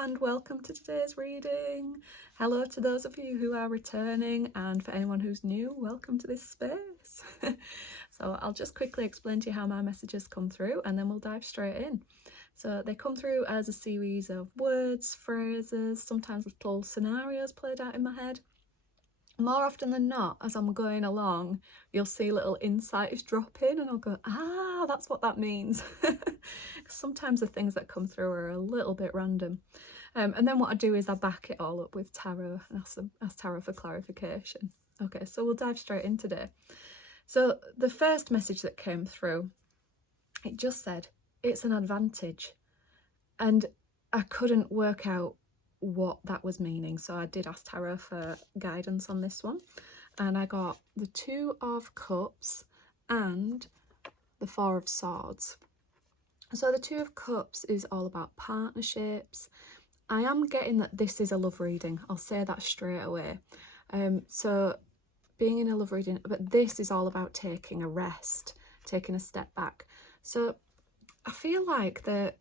and welcome to today's reading. Hello to those of you who are returning, and for anyone who's new, welcome to this space. So I'll just quickly explain to you how my messages come through and then we'll dive straight in. So they come through as a series of words, phrases, sometimes little scenarios played out in my head. More often than not, as I'm going along, you'll see little insights drop in and I'll go, that's what that means. Sometimes the things that come through are a little bit random. And then what I do is I back it all up with tarot and ask tarot for clarification. Okay, so we'll dive straight in today. So the first message that came through, it just said, it's an advantage. And I couldn't work out what that was meaning, so I did ask tarot for guidance on this one, and I got the Two of Cups and the Four of Swords. So the Two of Cups is all about partnerships. I am getting that this is a love reading, I'll say that straight away. So being in a love reading, but this is all about taking a rest, taking a step back. So I feel like the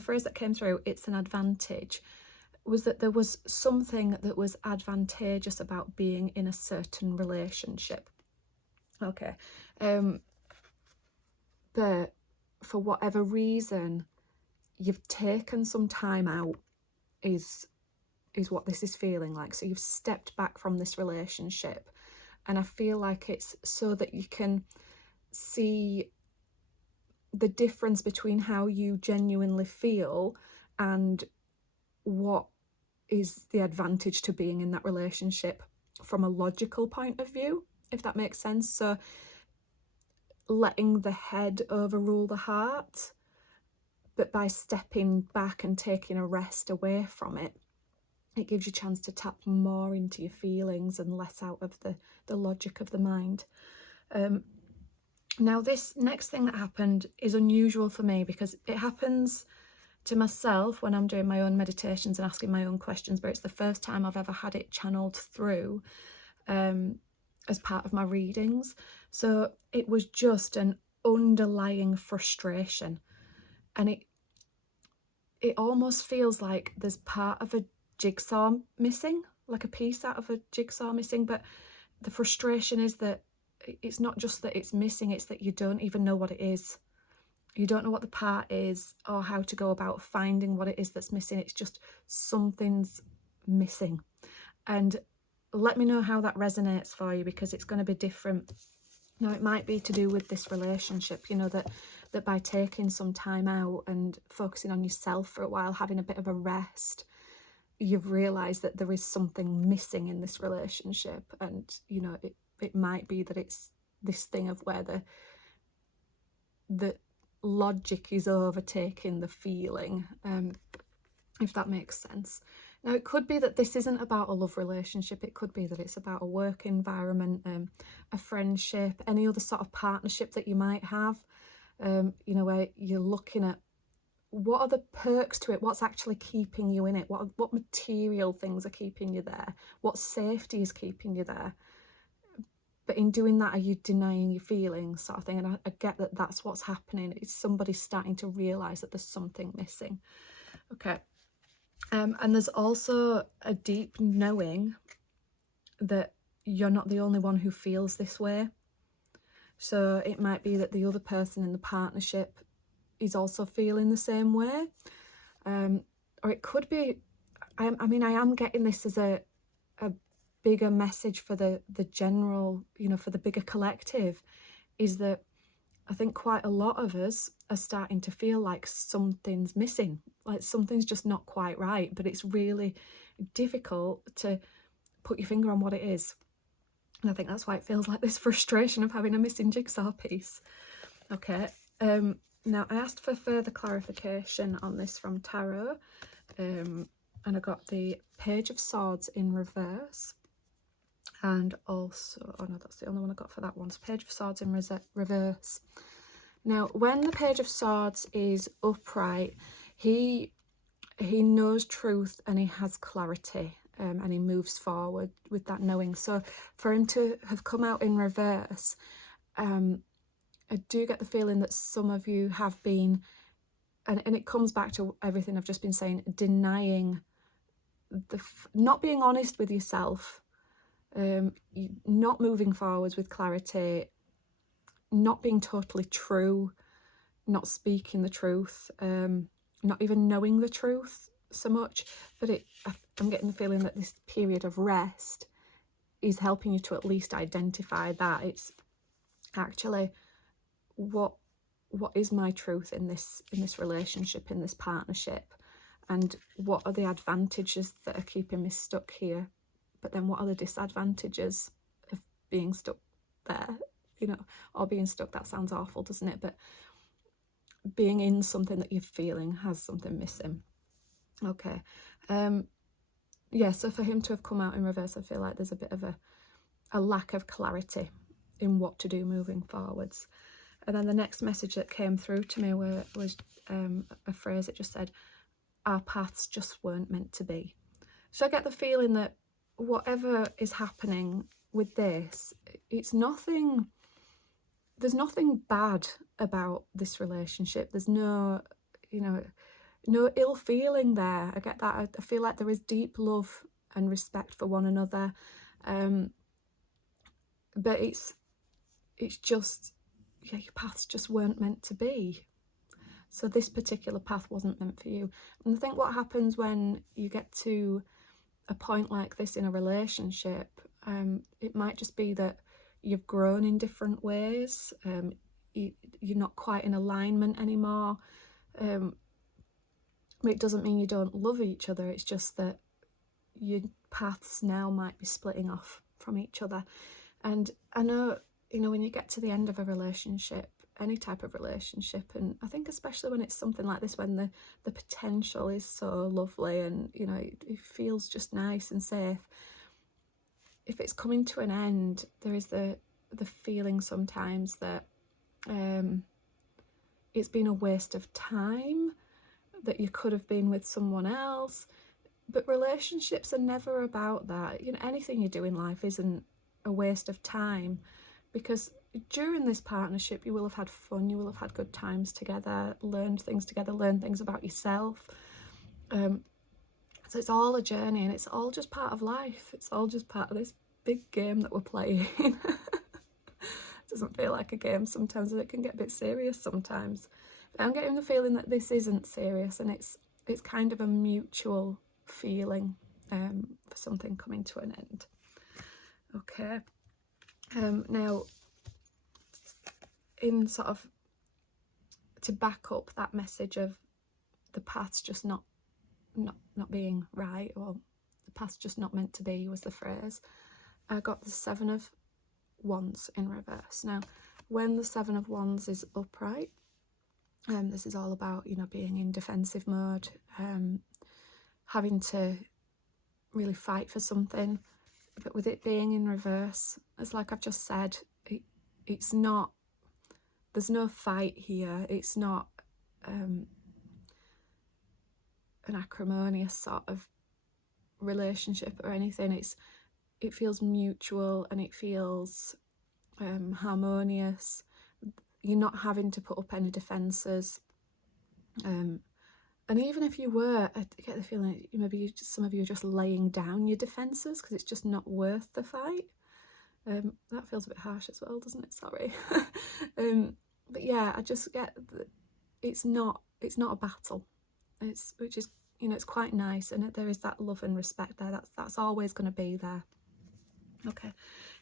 phrase that came through, it's an advantage, was that there was something that was advantageous about being in a certain relationship. Okay, but for whatever reason, you've taken some time out, is what this is feeling like. So you've stepped back from this relationship, and I feel like it's so that you can see the difference between how you genuinely feel and what is the advantage to being in that relationship from a logical point of view, if that makes sense. So letting the head overrule the heart, but by stepping back and taking a rest away from it, it gives you a chance to tap more into your feelings and less out of the logic of the mind. Now, this next thing that happened is unusual for me because it happens to myself when I'm doing my own meditations and asking my own questions, but it's the first time I've ever had it channeled through as part of my readings. So it was just an underlying frustration, and it almost feels like there's part of a jigsaw missing, like a piece out of a jigsaw missing. But the frustration is that it's not just that it's missing, it's that you don't even know what it is. You don't know what the part is or how to go about finding what it is that's missing. It's just something's missing. And let me know how that resonates for you, because it's going to be different. Now, it might be to do with this relationship, you know, that by taking some time out and focusing on yourself for a while, having a bit of a rest, you've realised that there is something missing in this relationship. And, you know, it might be that it's this thing of where the logic is overtaking the feeling, if that makes sense. Now, it could be that this isn't about a love relationship. It could be that it's about a work environment, a friendship, any other sort of partnership that you might have, you know, where you're looking at what are the perks to it, what's actually keeping you in it, what material things are keeping you there, what safety is keeping you there. But in doing that, are you denying your feelings, sort of thing? And I get that that's what's happening. It's somebody starting to realise that there's something missing. Okay. And there's also a deep knowing that you're not the only one who feels this way. So it might be that the other person in the partnership is also feeling the same way. Or it could be, I am getting this as a bigger message for the general, you know, for the bigger collective, is that I think quite a lot of us are starting to feel like something's missing, like something's just not quite right, but it's really difficult to put your finger on what it is. And I think that's why it feels like this frustration of having a missing jigsaw piece. Okay, now I asked for further clarification on this from tarot, and I got the Page of Swords in reverse. And also, oh no, that's the only one I got for that one. So Page of Swords in reverse. Now, when the Page of Swords is upright, he knows truth and he has clarity, and he moves forward with that knowing. So for him to have come out in reverse, I do get the feeling that some of you have been and it comes back to everything I've just been saying, denying not being honest with yourself, not moving forwards with clarity, not being totally true, not speaking the truth, not even knowing the truth so much. But I'm getting the feeling that this period of rest is helping you to at least identify that. It's actually, what is my truth in this relationship, in this partnership, and what are the advantages that are keeping me stuck here, but then what are the disadvantages of being stuck there, you know, or being stuck, that sounds awful, doesn't it, but being in something that you're feeling has something missing. Okay, yeah, so for him to have come out in reverse, I feel like there's a bit of a lack of clarity in what to do moving forwards. And then the next message that came through to me was a phrase that just said, our paths just weren't meant to be. So I get the feeling that whatever is happening with this, there's nothing bad about this relationship. There's no, no ill feeling there. I get that. I feel like there is deep love and respect for one another. But it's just, yeah, your paths just weren't meant to be. So this particular path wasn't meant for you. And I think what happens when you get to a point like this in a relationship, it might just be that you've grown in different ways. You're not quite in alignment anymore. It doesn't mean you don't love each other. It's just that your paths now might be splitting off from each other. And I know, when you get to the end of a relationship, any type of relationship, and I think especially when it's something like this, when the potential is so lovely and, it feels just nice and safe, if it's coming to an end, there is the feeling sometimes that it's been a waste of time, that you could have been with someone else. But relationships are never about that. Anything you do in life isn't a waste of time, because during this partnership you will have had fun, you will have had good times together, learned things together, learned things about yourself. So it's all a journey, and it's all just part of life. It's all just part of this big game that we're playing. It doesn't feel like a game sometimes, and it can get a bit serious sometimes. But I'm getting the feeling that this isn't serious, and it's kind of a mutual feeling for something coming to an end. Okay. Now, in sort of to back up that message of the path's just not being right, or the path's just not meant to be, was the phrase. I got the 7 of Wands in reverse. Now, when the 7 of Wands is upright, this is all about, being in defensive mode, having to really fight for something. But with it being in reverse, it's like I've just said, it's not, there's no fight here. It's not an acrimonious sort of relationship or anything. It feels mutual, and it feels harmonious. You're not having to put up any defences. And even if you were, I get the feeling maybe some of you are just laying down your defences because it's just not worth the fight. That feels a bit harsh as well, doesn't it? Sorry. But yeah, I just get that it's not a battle. Which is, it's quite nice, and there is that love and respect there. That's always going to be there. Okay.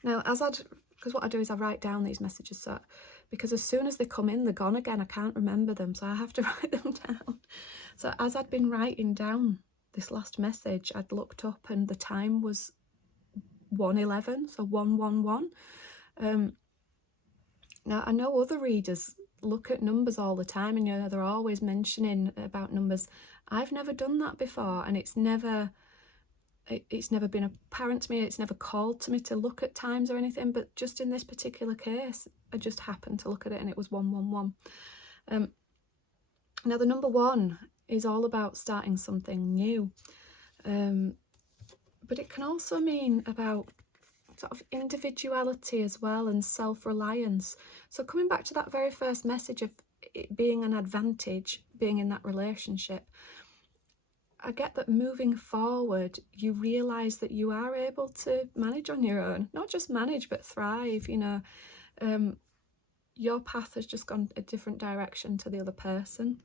Now, because what I do is I write down these messages, so because as soon as they come in, they're gone again. I can't remember them, so I have to write them down. So as I'd been writing down this last message, I'd looked up and the time was 1:11, so 111. Now, I know other readers look at numbers all the time, and they're always mentioning about numbers. I've never done that before, and it's never been apparent to me. It's never called to me to look at times or anything, but just in this particular case, I just happened to look at it and it was 111. Now, the number 1 is all about starting something new, but it can also mean about sort of individuality as well, and self-reliance. So coming back to that very first message of it being an advantage, being in that relationship. I get that moving forward, you realise that you are able to manage on your own. Not just manage, but thrive, you know. Your path has just gone a different direction to the other person.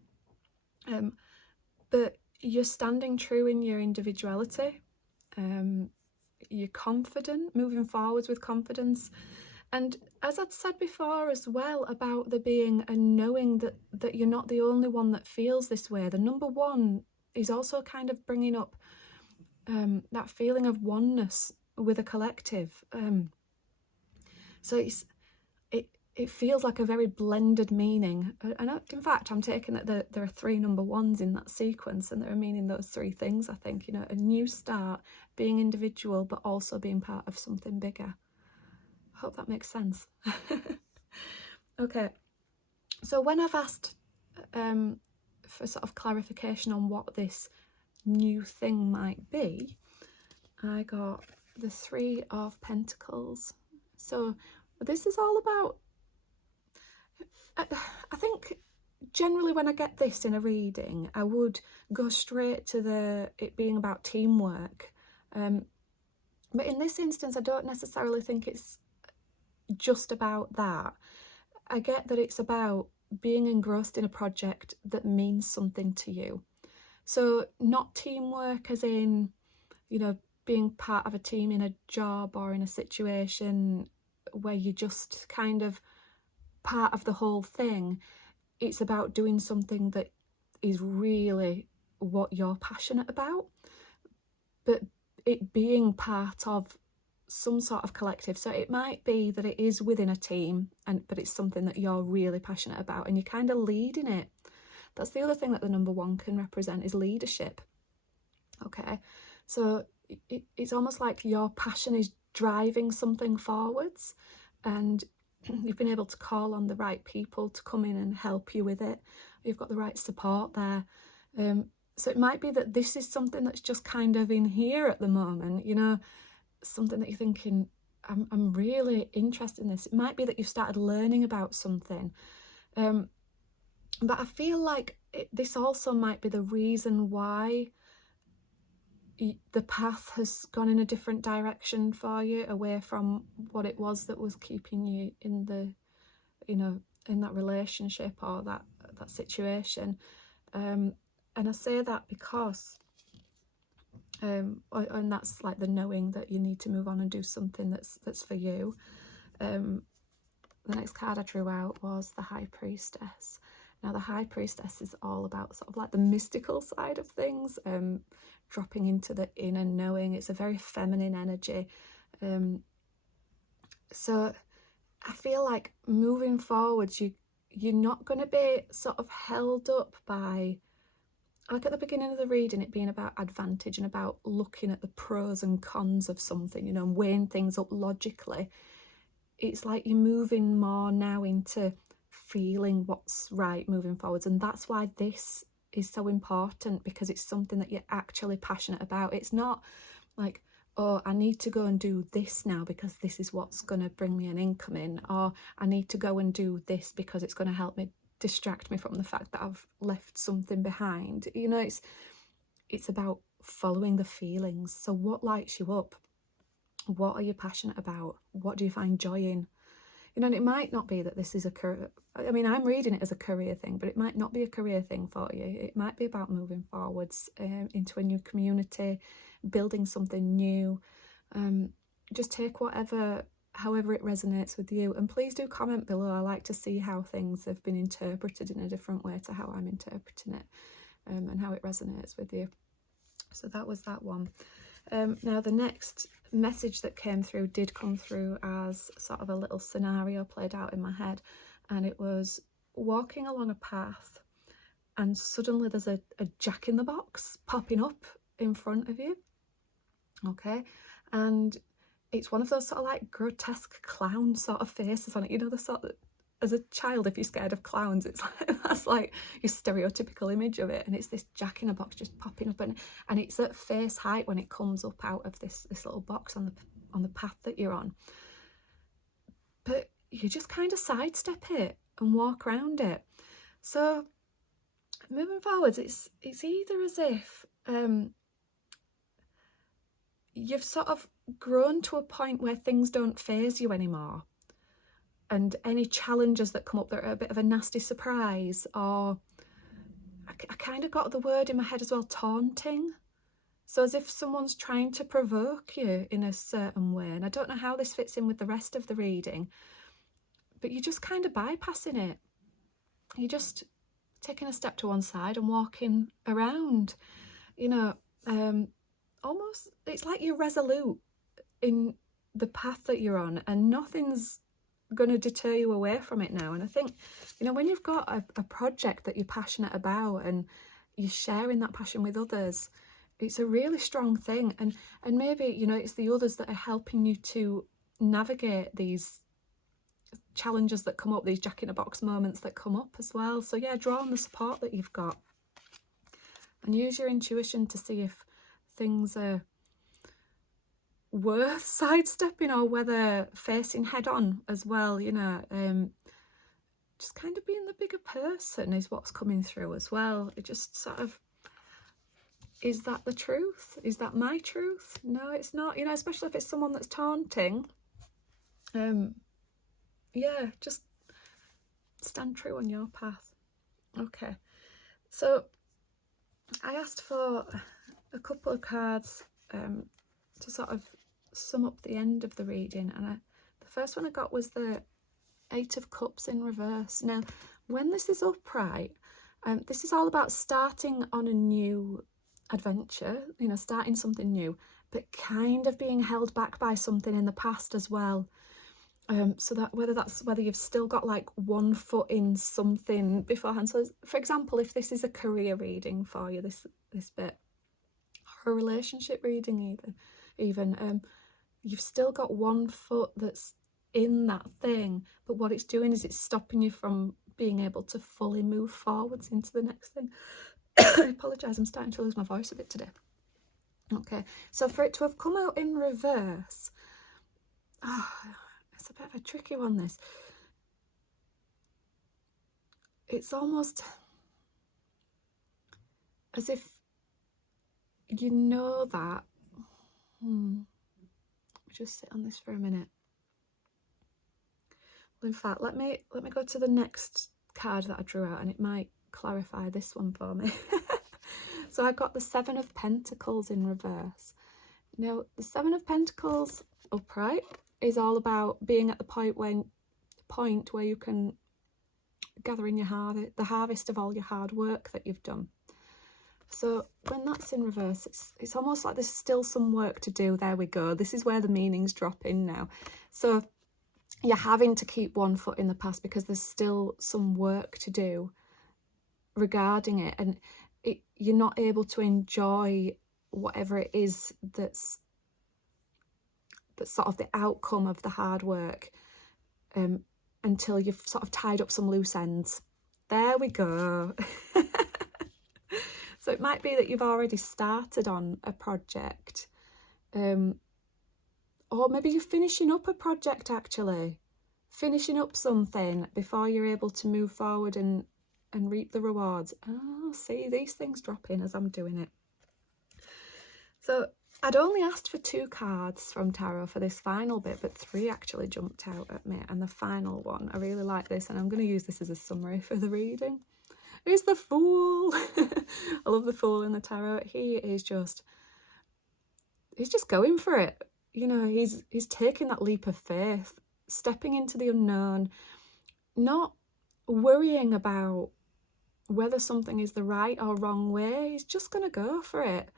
But you're standing true in your individuality. You're confident, moving forwards with confidence. And as I'd said before as well about there being a knowing that you're not the only one that feels this way. The number one is also kind of bringing up that feeling of oneness with a collective. So it feels like a very blended meaning. And in fact, I'm taking that there are 3 number ones in that sequence, and they're meaning those 3 things, I think. You know, a new start, being individual, but also being part of something bigger. Hope that makes sense. Okay, so when I've asked for sort of clarification on what this new thing might be, I got the 3 of Pentacles. So this is all about, I think generally when I get this in a reading, I would go straight to it being about teamwork. But in this instance, I don't necessarily think it's just about that. I get that it's about being engrossed in a project that means something to you. So not teamwork as in, you know, being part of a team in a job or in a situation where you're just kind of part of the whole thing. It's about doing something that is really what you're passionate about, but it being part of some sort of collective. So it might be that it is within a team, but it's something that you're really passionate about and you're kind of leading it. That's the other thing that the number one can represent, is leadership. Okay, so it's almost like your passion is driving something forwards, and you've been able to call on the right people to come in and help you with it. You've got the right support there. So it might be that this is something that's just kind of in here at the moment, you know, something that you're thinking, I'm really interested in this. It might be that you've started learning about something. But I feel like this also might be the reason why the path has gone in a different direction for you, away from what it was that was keeping you in the, you know, in that relationship or that situation. And I say that because and that's like the knowing that you need to move on and do something that's for you. The next card I drew out was the High Priestess. Now the High Priestess is all about sort of like the mystical side of things, dropping into the inner knowing. It's a very feminine energy. So I feel like moving forwards, you're not going to be sort of held up by, like at the beginning of the reading, it being about advantage and about looking at the pros and cons of something, you know, and weighing things up logically. It's like you're moving more now into feeling what's right moving forwards. And that's why this is so important, because it's something that you're actually passionate about. It's not like, oh, I need to go and do this now because this is what's going to bring me an income in, or I need to go and do this because it's going to help me distract me from the fact that I've left something behind. You know, it's about following the feelings. So what lights you up? What are you passionate about? What do you find joy in? You know, and it might not be that this is a career. I mean, I'm reading it as a career thing, but it might not be a career thing for you. It might be about moving forwards into a new community, building something new. Just take however it resonates with you. And please do comment below. I like to see how things have been interpreted in a different way to how I'm interpreting it, and how it resonates with you. So that was that one. Now the next message that came through did come through as sort of a little scenario played out in my head, and it was walking along a path and suddenly there's a jack-in-the-box popping up in front of you. Okay, and it's one of those sort of like grotesque clown sort of faces on it, you know, the sort that as a child, if you're scared of clowns, it's like that's like your stereotypical image of it. And it's this jack-in-a-box just popping up, and it's at face height when it comes up out of this little box on the path that you're on. But you just kind of sidestep it and walk around it. So moving forwards, it's either as if you've sort of grown to a point where things don't faze you anymore, and any challenges that come up that are a bit of a nasty surprise, or I kind of got the word in my head as well, taunting. So as if someone's trying to provoke you in a certain way. And I don't know how this fits in with the rest of the reading, but you're just kind of bypassing it. You're just taking a step to one side and walking around, you know, almost, it's like you're resolute in the path that you're on, and nothing's going to deter you away from it now. And I think, you know, when you've got a project that you're passionate about and you're sharing that passion with others, it's a really strong thing. And maybe, you know, it's the others that are helping you to navigate these challenges that come up, these jack-in-a-box moments that come up as well. So yeah, draw on the support that you've got and use your intuition to see if things are worth sidestepping or whether facing head on as well, you know. Just kind of being the bigger person is what's coming through as well. It just sort of, is that the truth? Is that my truth? No, it's not, you know, especially if it's someone that's taunting. Yeah, just stand true on your path. Okay, so I asked for a couple of cards to sort of sum up the end of the reading, and the first one I got was the 8 of Cups in reverse. Now, when this is upright, this is all about starting on a new adventure, you know, starting something new, but kind of being held back by something in the past as well. So that whether you've still got like one foot in something beforehand. So for example, if this is a career reading for you, this bit, or a relationship reading even, you've still got one foot that's in that thing, but what it's doing is it's stopping you from being able to fully move forwards into the next thing. I apologise, I'm starting to lose my voice a bit today. Okay, so for it to have come out in reverse, it's a bit of a tricky one, this. It's almost as if you know that. Just sit on this for a minute. Well, in fact, let me go to the next card that I drew out, and it might clarify this one for me. So I got the 7 of Pentacles in reverse. Now, the 7 of Pentacles upright is all about being at the point where you can gather in the harvest of all your hard work that you've done. So when that's in reverse, it's almost like there's still some work to do. There we go. This is where the meanings drop in now. So you're having to keep one foot in the past because there's still some work to do regarding it, and you're not able to enjoy whatever it is that's sort of the outcome of the hard work until you've sort of tied up some loose ends. There we go. So it might be that you've already started on a project, or maybe you're finishing up a project, actually finishing up something before you're able to move forward and reap the rewards. Oh, see, these things drop in as I'm doing it. So I'd only asked for 2 cards from tarot for this final bit, but 3 actually jumped out at me, and the final one, I really like this, and I'm going to use this as a summary for the reading. It's the Fool. I love the Fool in the tarot. He's just going for it. You know, he's taking that leap of faith, stepping into the unknown, not worrying about whether something is the right or wrong way. He's just going to go for it.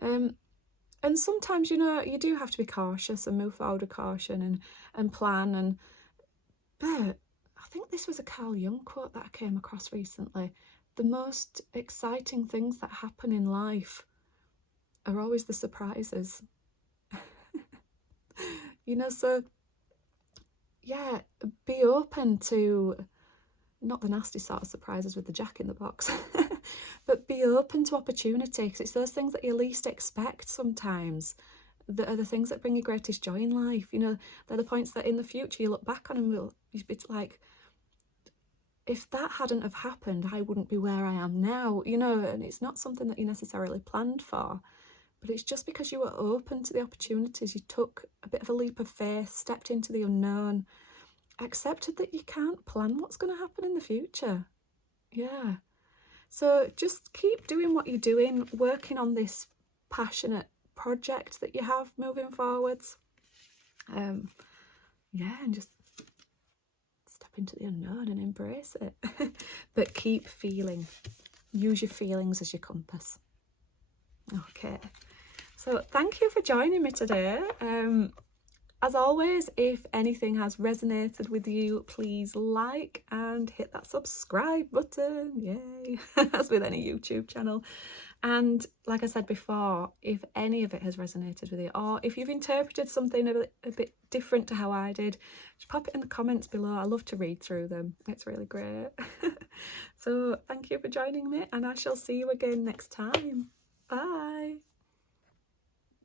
And sometimes, you know, you do have to be cautious and move forward with caution and plan. But I think this was a Carl Jung quote that I came across recently. The most exciting things that happen in life are always the surprises. You know, so yeah, be open to not the nasty sort of surprises with the jack in the box, but be open to opportunity, because it's those things that you least expect sometimes that are the things that bring you greatest joy in life. You know, they're the points that in the future you look back on and you'll be like, if that hadn't have happened, I wouldn't be where I am now, you know, and it's not something that you necessarily planned for, but it's just because you were open to the opportunities. You took a bit of a leap of faith, stepped into the unknown, accepted that you can't plan what's going to happen in the future. Yeah. So just keep doing what you're doing, working on this passionate project that you have moving forwards. Yeah, and just step into the unknown and embrace it. But keep feeling. Use your feelings as your compass. Okay. So thank you for joining me today. As always, if anything has resonated with you, please like and hit that subscribe button. Yay! As with any YouTube channel. And like I said before, if any of it has resonated with you, or if you've interpreted something a bit different to how I did, just pop it in the comments below. I love to read through them. It's really great. So thank you for joining me, and I shall see you again next time.